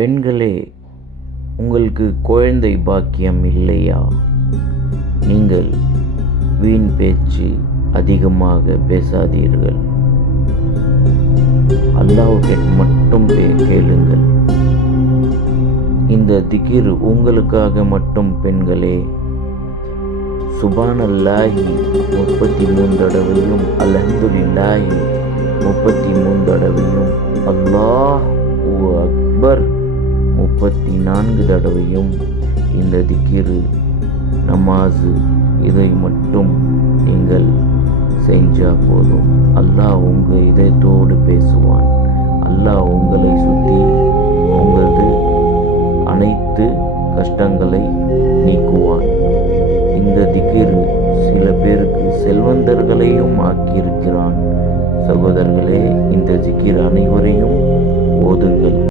பெண்களே, உங்களுக்கு குழந்தை பாக்கியம் இல்லையா? நீங்கள் வீண் பேச்சு அதிகமாக பேசாதீர்கள். அல்லாஹ்வை மட்டும் கேளுங்கள். இந்த திக்ர் உங்களுக்காக மட்டும். பெண்களே, சுபானல்லாஹி 33 தடவையும், அல்ஹம்துலில்லாஹி 33 தடவையும், அல்லாஹு அக்பர் 34 தடவையும் இந்த திக்ர், நமாஸ் இதை மட்டும் நீங்கள் செஞ்சா போதும். அல்லாஹ் உங்கள் இதயத்தோடு பேசுவான். அல்லாஹ் உங்களை சுற்றி உங்களது அனைத்து கஷ்டங்களை நீக்குவான். இந்த திக்ர் சில பேருக்கு செல்வந்தர்களையும் ஆக்கியிருக்கிறான். சகோதரர்களே, இந்த திக்ர் அனைவரையும்